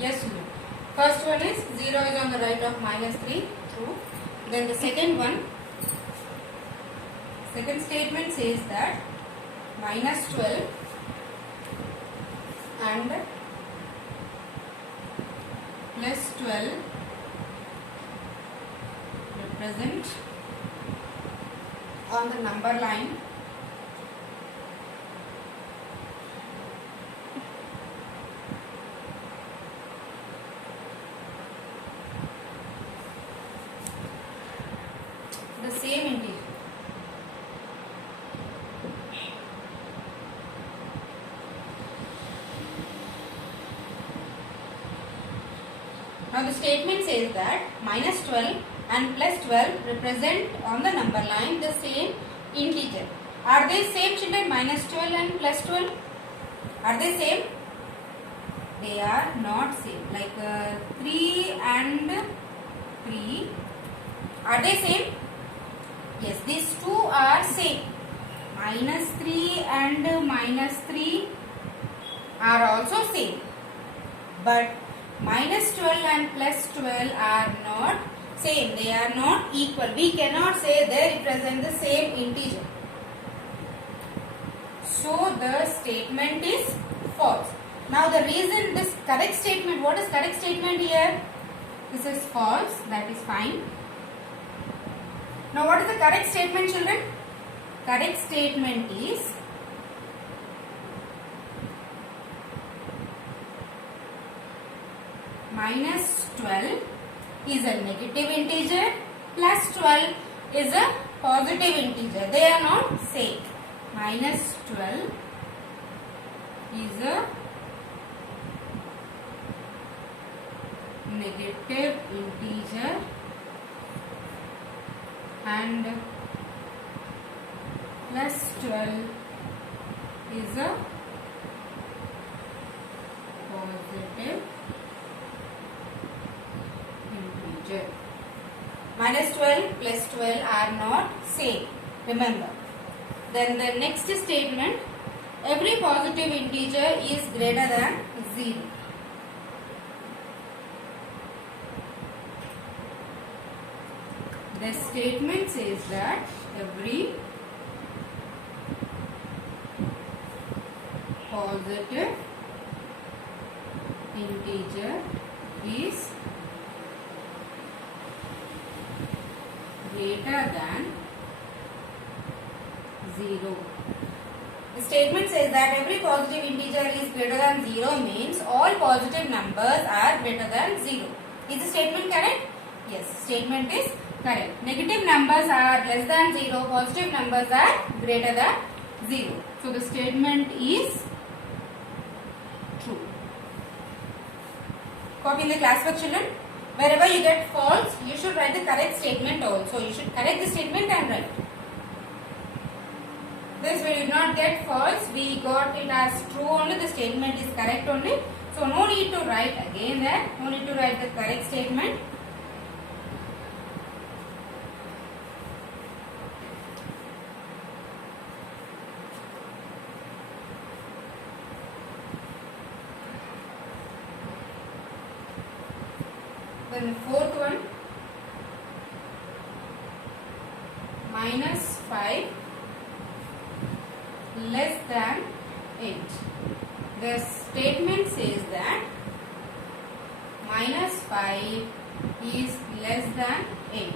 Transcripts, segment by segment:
Yes, no. First one is 0 is on the right of minus 3. True. Then the second one, second statement says that minus 12 and plus 12 represent on the number line the same integer. Now the statement says that minus 12 and plus 12 represent on the number line the same integer. Are they same, children? Minus 12 and plus 12? Are they same? They are not same. Like 3 and 3. Are they same? Yes, these two are same. Minus 3 and minus 3 are also same. But minus 12 and plus 12 are not same. They are not equal. We cannot say they represent the same integer. So the statement is false. Now the reason this correct statement, what is correct statement here? This is false. That is fine. Now what is the correct statement, children? Correct statement is minus 12 is a negative integer, plus 12 is a positive integer. They are not same. Minus 12 is a negative integer and plus 12 is a positive integer. Minus 12 plus 12 are not same. Remember. Then the next statement, every positive integer is greater than 0. The statement says that every positive integer is greater than 0. The statement says that every positive integer is greater than 0 means all positive numbers are greater than 0. Is the statement correct? Yes, statement is correct. Negative numbers are less than 0, positive numbers are greater than 0. So the statement is true. Copy in the classwork, children. Wherever you get false, you should write the correct statement also. You should correct the statement and write. This we did not get false. We got it as true only. The statement is correct only. So no need to write again there. No need to write the correct statement. Then the fourth one, minus 5 less than 8. The statement says that minus 5 is less than 8.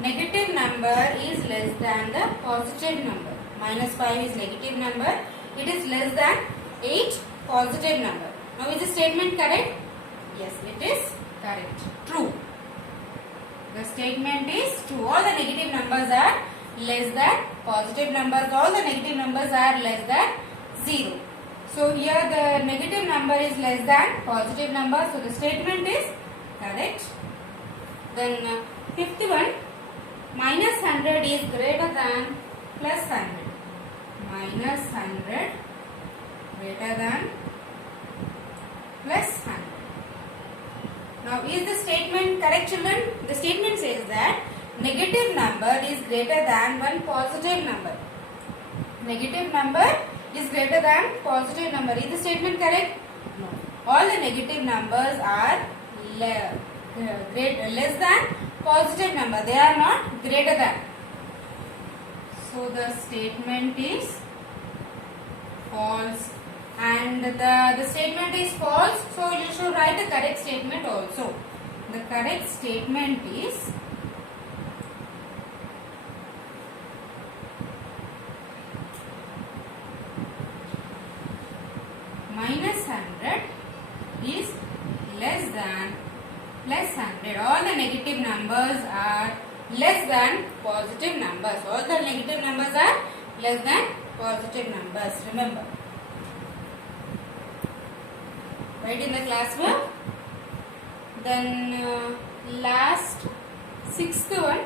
Negative number is less than the positive number. Minus 5 is negative number. It is less than 8 positive number. Now is the statement correct? Yes, it is correct. True. The statement is true. All the negative numbers are less than positive numbers. All the negative numbers are less than 0. So here the negative number is less than positive number. So the statement is correct. Then fifth one, minus 100 is greater than plus 100. Minus 100 greater than plus 100. Now is the statement correct, children? The statement says that negative number is greater than one positive number. Negative number is greater than positive number. Is the statement correct? No. all the negative numbers are less than positive number. They are not greater than. So the statement is false, and the statement is false, so you should write the correct statement also. The correct statement is minus 100 is less than plus 100. All the negative numbers are less than positive numbers. All the negative numbers are less than positive numbers. Remember. Write in the classwork. Then last sixth one.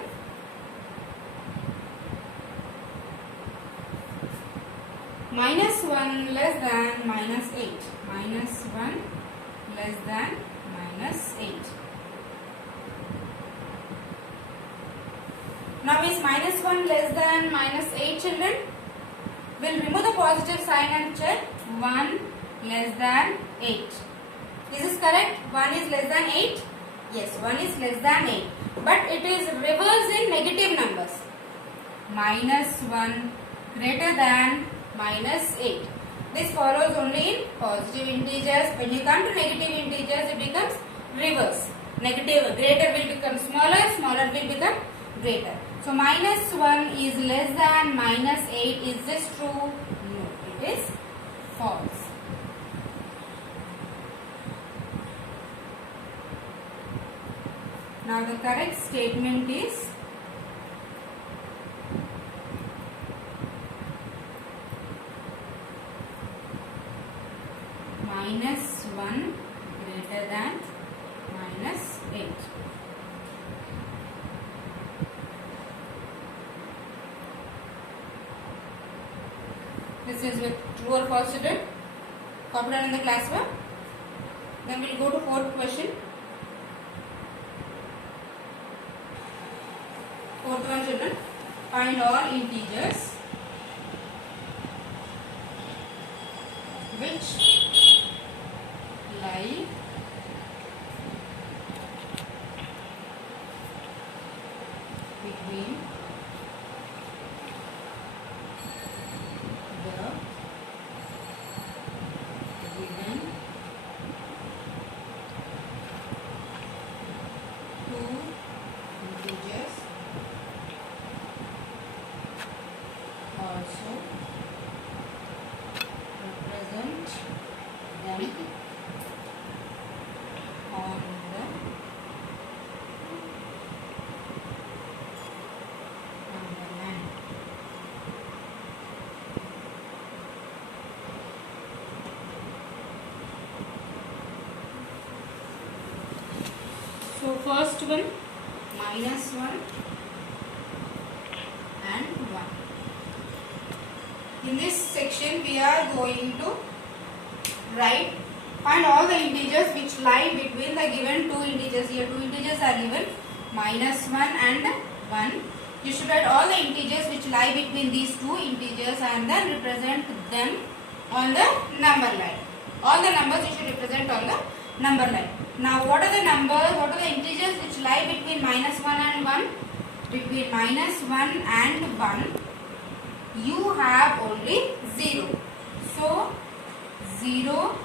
Minus 1 less than minus 8. Minus 1 less than minus 8. Now is minus 1 less than minus 8, children? We'll remove the positive sign and check 1 less than 8. Is this correct? 1 is less than 8? Yes, 1 is less than 8. But it is reversed in negative numbers. Minus 1 greater than minus 8. This follows only in positive integers. When you come to negative integers, it becomes reverse. Negative, greater will become smaller, smaller will become greater. So minus 1 is less than minus 8. Is this true? No, it is false. Now the correct statement is minus 1 greater than minus 8. This is with true or false, student. Copy down in the classwork. Then we will go to fourth question. Fourth one, children. Find all integers which lie between the given two integers, also represent them on the number line. So first one, minus 1 and 1. In this section we are going to write, find all the integers which lie between the given two integers. Here two integers are given, minus 1 and 1. You should write all the integers which lie between these two integers and then represent them on the number line. All the numbers you should represent on the number line. Now what are the numbers, what are the integers which lie between minus 1 and 1? Between minus 1 and 1, you have only 0. So 0,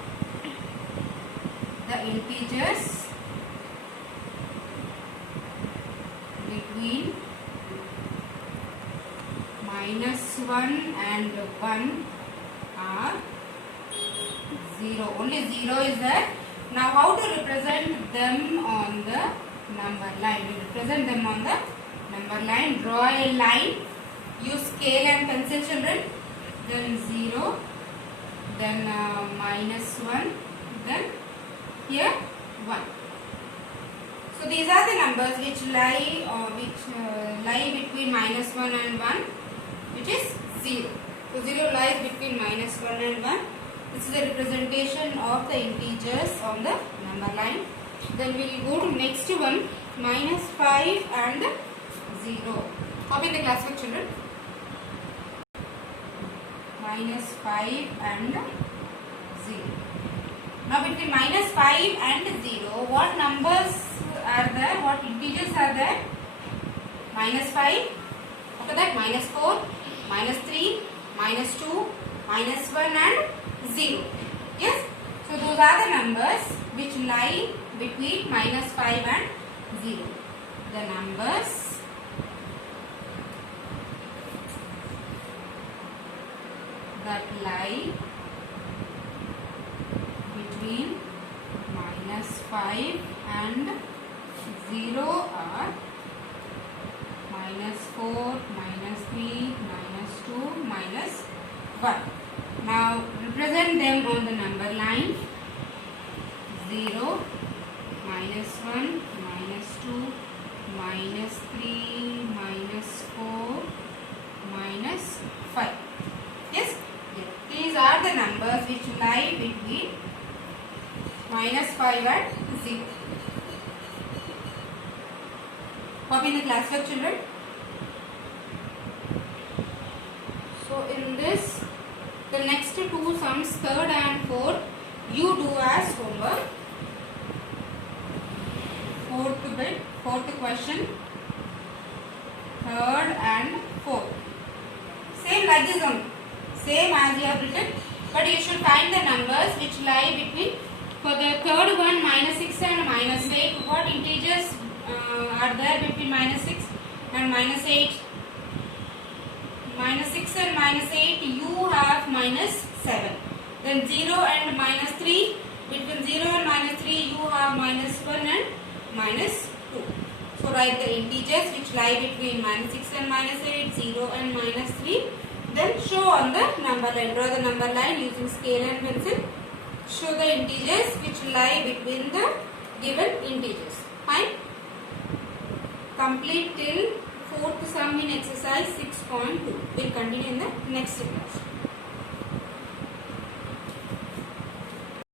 the integers between minus 1 and 1 are 0. Only 0 is there. Now how to represent them on the number line? We represent them on the number line. Draw a line. Use scale and pencil, children. Then 0. Then minus 1. Then here 1. So these are the numbers which lie between minus 1 and 1, which is 0. So 0 lies between minus 1 and 1. This is the representation of the integers on the number line. Then we will go to next one, minus 5 and 0. Copy the classwork, children. Minus 5 and 0. Now between minus 5 and 0, what numbers are there? What integers are there? Minus 5, after that minus 4, minus 3, minus 2, minus 1 and 0. Yes? So those are the numbers which lie between minus 5 and 0. The numbers that lie between minus 5 and 0 are minus 4, minus 3, minus 2, minus 1. Now represent them on the number line. 0, minus 1, minus 2, minus 3, minus 4, minus 5. Yes? These are the numbers which lie between minus 5 and 0. Copy in the classwork, children. So in this, the next two sums, third and fourth, you do as homework. Fourth question, third and fourth. Same like this only. Same as you have written, but you should find the numbers which lie between. For the third one, minus 6 and minus 8, what integers are there between minus 6 and minus 8? Minus 6 and minus 8, you have minus 7. Then 0 and minus 3, between 0 and minus 3, you have minus 1 and minus 2. So write the integers which lie between minus 6 and minus 8, 0 and minus 3. Then show on the number line. Draw the number line using scale and pencil. Show the integers which lie between the given integers. Fine. Complete till fourth sum in exercise 6.2. We'll continue in the next class.